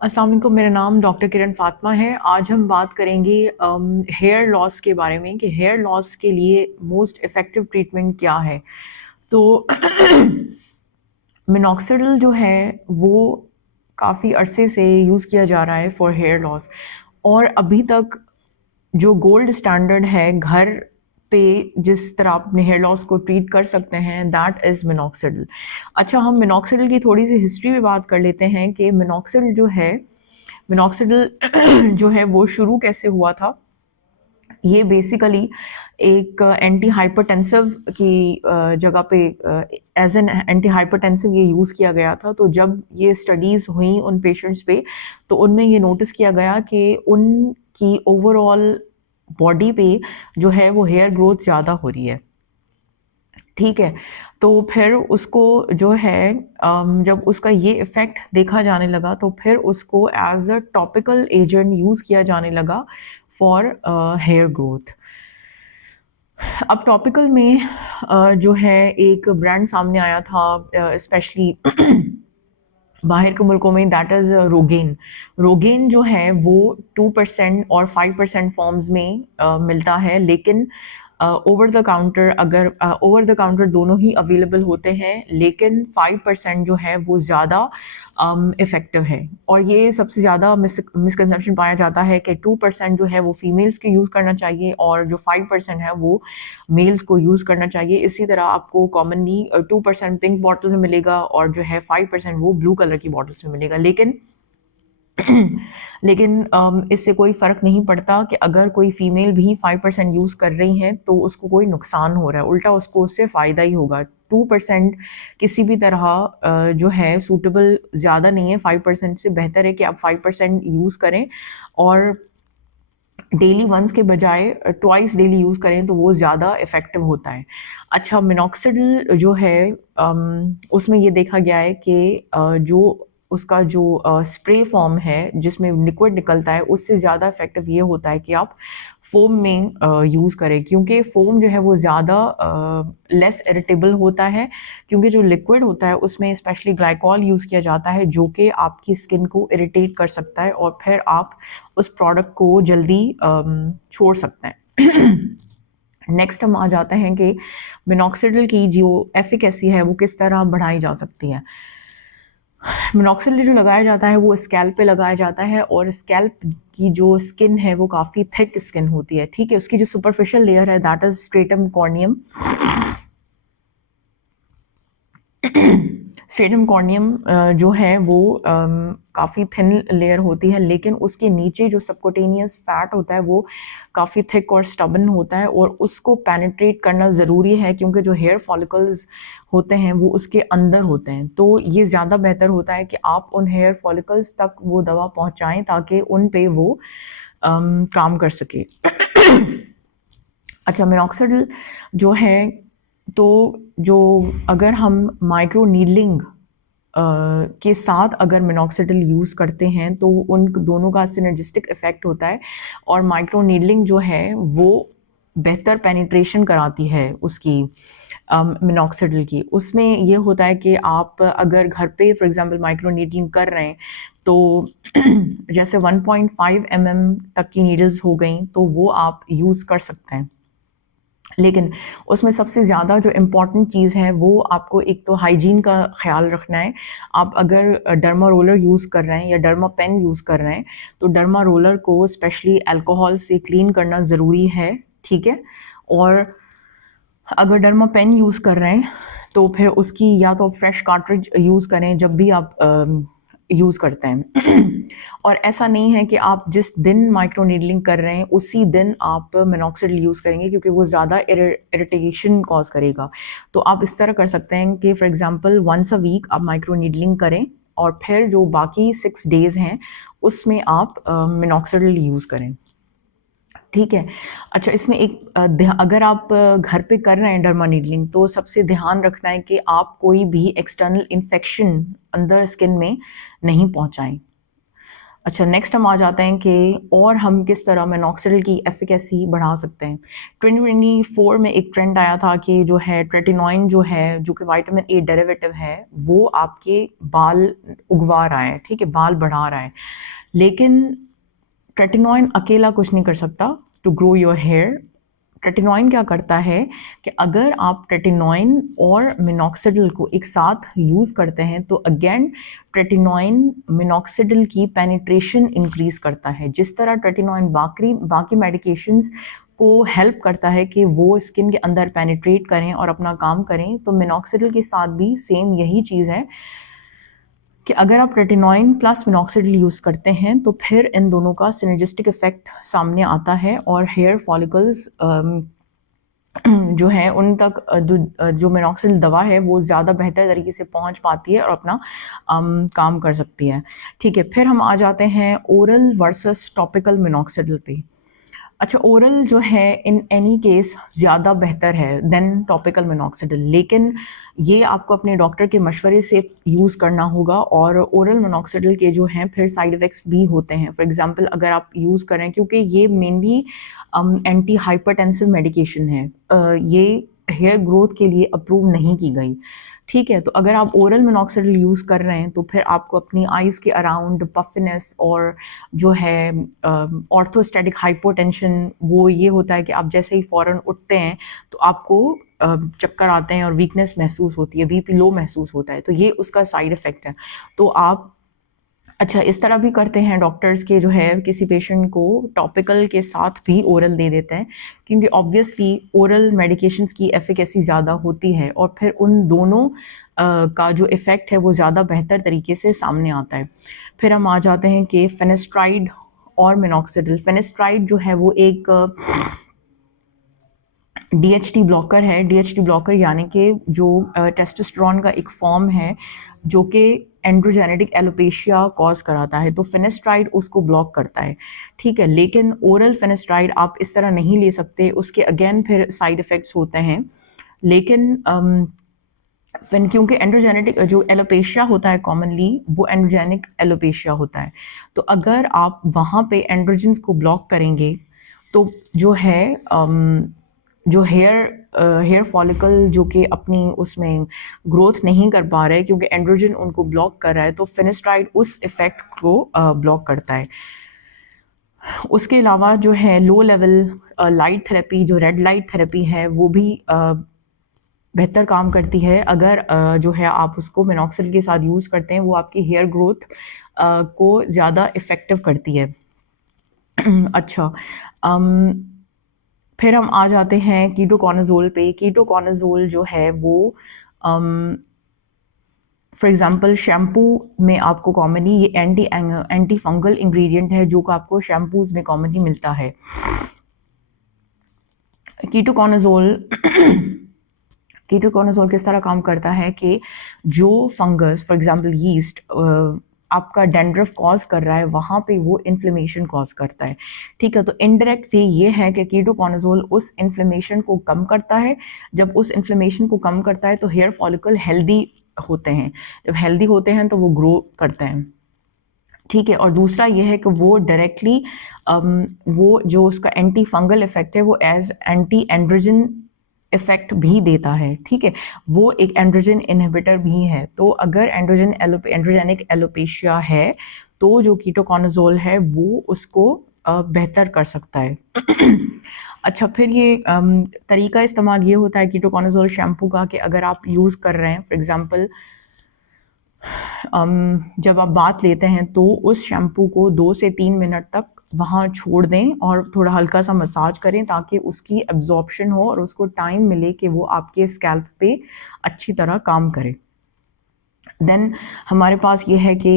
अस्सलाम वालेकुम, मेरा नाम डॉक्टर किरण फातिमा है। आज हम बात करेंगे हेयर लॉस के बारे में कि हेयर लॉस के लिए मोस्ट इफ़ेक्टिव ट्रीटमेंट क्या है। तो मिनॉक्सिडिल जो है वो काफ़ी अरसे से यूज़ किया जा रहा है फॉर हेयर लॉस, और अभी तक जो गोल्ड स्टैंडर्ड है घर पे जिस तरह आप अपने हेयर लॉस को ट्रीट कर सकते हैं, दैट इज़ मिनॉक्सिडिल। अच्छा, हम मिनॉक्सिडिल की थोड़ी सी हिस्ट्री में बात कर लेते हैं कि मिनॉक्सिडिल जो है, मिनॉक्सिडिल जो है वो शुरू कैसे हुआ था। ये बेसिकली एक एंटी हाइपरटेंसिव की जगह पे एज एन एंटी हाइपरटेंसिव ये यूज़ किया गया था। तो जब ये स्टडीज़ हुई उन पेशेंट्स पे, तो उनमें ये नोटिस किया गया कि उनकी ओवरऑल बॉडी पे जो है वो हेयर ग्रोथ ज़्यादा हो रही है। ठीक है, तो फिर उसको जो है जब उसका ये इफ़ेक्ट देखा जाने लगा, तो फिर उसको as a topical agent use किया जाने लगा फॉर हेयर ग्रोथ। अब टॉपिकल में जो है एक ब्रांड सामने आया था स्पेशली बाहर के मुल्कों में, दैट इज़ रोगेन। रोगेन जो है वो 2% और 5% फॉर्म्स में मिलता है, लेकिन ओवर द काउंटर अगर ओवर द काउंटर दोनों ही अवेलेबल होते हैं, लेकिन 5% जो है वो ज़्यादा इफ़ेक्टिव है। और ये सबसे ज़्यादा मिसकंसेप्शन पाया जाता है कि 2% जो है वो फीमेल्स के यूज़ करना चाहिए और जो 5% है वो मेल्स को यूज़ करना चाहिए। इसी तरह आपको कॉमनली 2% पिंक बॉटल में मिलेगा और जो है 5% वो ब्लू कलर की बॉटल्स में मिलेगा। लेकिन इससे कोई फ़र्क नहीं पड़ता कि अगर कोई फ़ीमेल भी 5% यूज़ कर रही हैं तो उसको कोई नुकसान हो रहा है, उल्टा उसको उससे फ़ायदा ही होगा। 2% किसी भी तरह जो है सूटेबल ज़्यादा नहीं है। 5% से बेहतर है कि आप 5% यूज़ करें और डेली वंस के बजाय ट्वाइस डेली यूज़ करें, तो वो ज़्यादा इफ़ेक्टिव होता है। अच्छा, मिनॉक्सिडिल जो है उसमें ये देखा गया है कि जो उसका जो स्प्रे फॉर्म है जिसमें लिक्विड निकलता है, उससे ज़्यादा इफ़ेक्टिव ये होता है कि आप फ़ोम में यूज़ करें, क्योंकि फ़ोम जो है वो ज़्यादा लेस इरिटेबल होता है, क्योंकि जो लिक्विड होता है उसमें स्पेशली ग्लाइकॉल यूज़ किया जाता है जो कि आपकी स्किन को इरिटेट कर सकता है और फिर आप उस प्रोडक्ट को जल्दी छोड़ सकते हैं। नेक्स्ट हम आ जाते हैं कि मिनॉक्सिडिल की जो एफिकेसी है वो किस तरह बढ़ाई जा सकती है। मिनॉक्सिडिल जो लगाया जाता है वो स्कैल्प पे लगाया जाता है, और स्कैल्प की जो स्किन है वो काफ़ी थिक स्किन होती है। ठीक है, उसकी जो सुपरफिशियल लेयर है that is stratum corneum. Stratum corneum जो है वो काफ़ी थिन लेयर होती है, लेकिन उसके नीचे जो सबकोटेनियस फैट होता है वो काफ़ी थिक और स्टबन होता है, और उसको पेनिट्रेट करना ज़रूरी है क्योंकि जो हेयर फॉलिकल्स होते हैं वो उसके अंदर होते हैं। तो ये ज़्यादा बेहतर होता है कि आप उन हेयर फॉलिकल्स तक वो दवा पहुंचाएं ताकि उन पे वो काम कर सके। अच्छा, मिनॉक्सिडिल जो है, तो जो अगर हम माइक्रो नीडलिंग के साथ अगर मिनॉक्सिडिल यूज़ करते हैं तो उन दोनों का सिनर्जिस्टिक इफ़ेक्ट होता है, और माइक्रो नीडलिंग जो है वो बेहतर पेनिट्रेशन कराती है उसकी मिनॉक्सिडिल की। उसमें ये होता है कि आप अगर घर पे फॉर एग्जांपल माइक्रो नीडलिंग कर रहे हैं, तो जैसे 1.5 तक की नीडल्स हो गई तो वो आप यूज़ कर सकते हैं। लेकिन उसमें सबसे ज़्यादा जो इम्पॉर्टेंट चीज़ है वो आपको एक तो हाइजीन का ख़्याल रखना है। आप अगर डर्मा रोलर यूज़ कर रहे हैं या डर्मा पेन यूज़ कर रहे हैं, तो डर्मा रोलर को स्पेशली अल्कोहल से क्लीन करना ज़रूरी है। ठीक है, और अगर डर्मा पेन यूज़ कर रहे हैं तो फिर उसकी या तो फ्रेश कार्ट्रिज यूज़ करें जब भी आप यूज़ करते हैं। और ऐसा नहीं है कि आप जिस दिन माइक्रो नीडलिंग कर रहे हैं उसी दिन आप मिनॉक्सिडिल यूज़ करेंगे, क्योंकि वो ज़्यादा इरिटेशन कॉज करेगा। तो आप इस तरह कर सकते हैं कि for example once a week आप माइक्रो नीडलिंग करें, और फिर जो बाकी 6 डेज़ हैं उसमें आप मिनॉक्सिडिल यूज़ करें। ठीक है। अच्छा, इसमें एक अगर आप घर पे कर रहे हैं डर्मा नीडलिंग, तो सबसे ध्यान रखना है कि आप कोई भी एक्सटर्नल इन्फेक्शन अंदर स्किन में नहीं पहुंचाएं। अच्छा, नेक्स्ट हम आ जाते हैं कि और हम किस तरह मिनॉक्सिडिल की एफिकेसी बढ़ा सकते हैं। 2024 में एक ट्रेंड आया था कि जो है ट्रेटिनोइन जो है, जो कि विटामिन ए डेरिवेटिव है, वो आपके बाल उगवा रहा है, ठीक है, बाल बढ़ा रहा है। लेकिन ट्रेटिनोइन अकेला कुछ नहीं कर सकता to grow your hair. Tretinoin क्या करता है कि अगर आप ट्रेटिनोइन और मिनॉक्सिडिल को एक साथ यूज़ करते हैं तो अगेन ट्रेटिनोइन मिनॉक्सिडिल की पेनिट्रेशन इंक्रीज करता है। जिस तरह ट्रेटिनोइन बाकी मेडिकेशंस को हेल्प करता है कि वो स्किन के अंदर पेनिट्रेट करें और अपना काम करें, तो मिनॉक्सिडिल के साथ भी सेम यही चीज़ है कि अगर आप रेटिनॉइन प्लस मिनॉक्सिडिल यूज़ करते हैं तो फिर इन दोनों का सिनर्जिस्टिक इफेक्ट सामने आता है और हेयर फॉलिकल्स जो है उन तक जो मिनॉक्सिडिल दवा है वो ज़्यादा बेहतर तरीके से पहुंच पाती है और अपना काम कर सकती है। ठीक है, फिर हम आ जाते हैं ओरल वर्सेस टॉपिकल मिनॉक्सिडिल पे। अच्छा, ओरल जो है इन एनी केस ज़्यादा बेहतर है देन टॉपिकल मिनॉक्सिडिल, लेकिन ये आपको अपने डॉक्टर के मशवरे से यूज़ करना होगा। और ओरल मिनॉक्सिडिल के जो हैं फिर साइड इफ़ेक्ट्स भी होते हैं। फॉर एग्जांपल अगर आप यूज़ करें, क्योंकि ये मेनली एंटी हाइपरटेंसिव मेडिकेशन है, ये हेयर ग्रोथ के लिए अप्रूव नहीं की गई, ठीक है। तो अगर आप ओरल मिनॉक्सिडिल यूज़ कर रहे हैं तो फिर आपको अपनी आइज़ के अराउंड पफिनेस और जो है ऑर्थोस्टैटिक हाइपोटेंशन, वो ये होता है कि आप जैसे ही फ़ौरन उठते हैं तो आपको चक्कर आते हैं और वीकनेस महसूस होती है, बीपी लो महसूस होता है, तो ये उसका साइड इफ़ेक्ट है। तो आप अच्छा इस तरह भी करते हैं डॉक्टर्स के जो है किसी पेशेंट को टॉपिकल के साथ भी ओरल दे देते हैं, क्योंकि ऑब्वियसली ओरल मेडिकेशंस की एफिकेसी ज़्यादा होती है और फिर उन दोनों का जो इफ़ेक्ट है वो ज़्यादा बेहतर तरीके से सामने आता है। फिर हम आ जाते हैं कि फेनेस्ट्राइड और मिनॉक्सिडिल। फेनेस्ट्राइड जो है वो एक DHT ब्लॉकर है। DHT ब्लॉकर यानी कि जो टेस्टोस्टेरोन का एक फॉर्म है जो कि एंड्रोजेनेटिक एलोपेशिया कॉज कराता है, तो फेनेस्ट्राइड उसको ब्लॉक करता है, ठीक है। लेकिन ओरल फेनेस्ट्राइड आप इस तरह नहीं ले सकते, उसके अगेन फिर साइड इफ़ेक्ट्स होते हैं। लेकिन क्योंकि एंड्रोजेनेटिक जो एलोपेशिया होता है कॉमनली वो एंड्रोजेनिक एलोपेशिया होता है, तो अगर आप वहाँ पे एंड्रोजन्स को ब्लॉक करेंगे तो जो है जो हेयर फॉलिकल जो कि अपनी उसमें ग्रोथ नहीं कर पा रहे क्योंकि एंड्रोजन उनको ब्लॉक कर रहा है, तो फेनेस्ट्राइड उस इफ़ेक्ट को ब्लॉक करता है। उसके अलावा जो है लो लेवल लाइट थेरेपी, जो रेड लाइट थेरेपी है, वो भी बेहतर काम करती है। अगर जो है आप उसको मिनॉक्सिडिल के साथ यूज़ करते हैं, वो आपकी हेयर ग्रोथ को ज़्यादा इफ़ेक्टिव करती है। अच्छा, फिर हम आ जाते हैं कीटोकॉनाज़ोल पे। कीटोकॉनाज़ोल जो है वो फॉर एग्जांपल शैम्पू में आपको कॉमनली ये एंटी फंगल इंग्रेडिएंट है जो कि आपको शैम्पूज़ में कॉमनली मिलता है। कीटोकॉनाज़ोल किस तरह काम करता है कि जो फंगस फॉर एग्जांपल यीस्ट आपका डैंड्रफ कॉज कर रहा है, वहाँ पे वो इन्फ्लेमेशन कॉज करता है, ठीक है। तो इनडायरेक्ट वे ये है कि कीटोकॉनाज़ोल उस इन्फ्लेमेशन को कम करता है। जब उस इन्फ्लेमेशन को कम करता है तो हेयर फॉलिकल हेल्दी होते हैं, जब हेल्दी होते हैं तो वो ग्रो करते हैं, ठीक है। और दूसरा ये है कि वो डायरेक्टली वो जो उसका एंटी फंगल इफेक्ट है वो एज एंटी एंड्रोजन इफेक्ट भी देता है, ठीक है। वो एक एंड्रोजन इनहिबिटर भी है। तो अगर एंड्रोजेनिक एलोपेशिया है तो जो कीटोकॉनाज़ोल है वो उसको बेहतर कर सकता है। अच्छा, फिर ये तरीका इस्तेमाल ये होता है कीटोकॉनाज़ोल शैम्पू का कि अगर आप यूज़ कर रहे हैं फॉर एग्ज़ाम्पल जब आप बात लेते हैं तो उस शैम्पू को 2 से 3 मिनट तक वहाँ छोड़ दें और थोड़ा हल्का सा मसाज करें ताकि उसकी एब्जॉर्प्शन हो और उसको टाइम मिले कि वो आपके स्कैल्प पे अच्छी तरह काम करे। देन हमारे पास ये है कि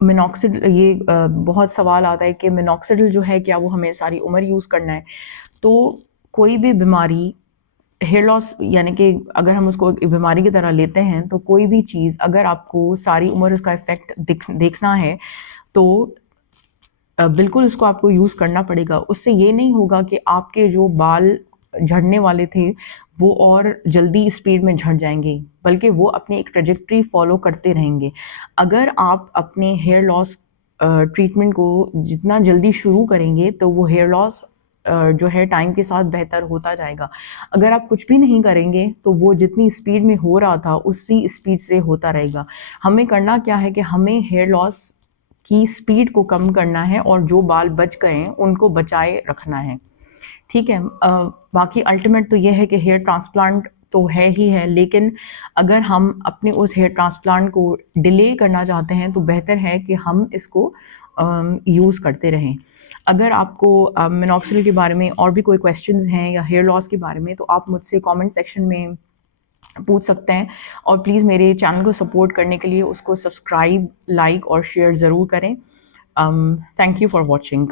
मिनॉक्सिडिल, ये बहुत सवाल आता है कि मिनॉक्सिडिल जो है क्या वो हमें सारी उम्र यूज़ करना है। तो कोई भी बीमारी, हेयर लॉस यानी कि अगर हम उसको एक बीमारी की तरह लेते हैं, तो कोई भी चीज़ अगर आपको सारी उम्र उसका इफ़ेक्ट देखना है तो बिल्कुल उसको आपको यूज़ करना पड़ेगा। उससे ये नहीं होगा कि आपके जो बाल झड़ने वाले थे वो और जल्दी स्पीड में झड़ जाएंगे, बल्कि वो अपनी एक ट्रेजेक्ट्री फॉलो करते रहेंगे। अगर आप अपने हेयर लॉस ट्रीटमेंट को जितना जल्दी शुरू करेंगे तो वो हेयर लॉस जो है टाइम के साथ बेहतर होता जाएगा। अगर आप कुछ भी नहीं करेंगे तो वो जितनी स्पीड में हो रहा था उसी स्पीड से होता रहेगा। हमें करना क्या है कि हमें हेयर लॉस की स्पीड को कम करना है और जो बाल बच गए हैं उनको बचाए रखना है। ठीक है। बाकी अल्टीमेट तो ये है कि हेयर ट्रांसप्लांट तो है ही है, लेकिन अगर हम अपने उस हेयर ट्रांसप्लांट को डिले करना चाहते हैं तो बेहतर है कि हम इसको यूज़ करते रहें। अगर आपको मिनॉक्सिडिल के बारे में और भी कोई क्वेश्चंस हैं या हेयर लॉस के बारे में तो आप मुझसे कमेंट सेक्शन में पूछ सकते हैं। और प्लीज़ मेरे चैनल को सपोर्ट करने के लिए उसको सब्सक्राइब, लाइक और शेयर ज़रूर करें। Thank you for watching.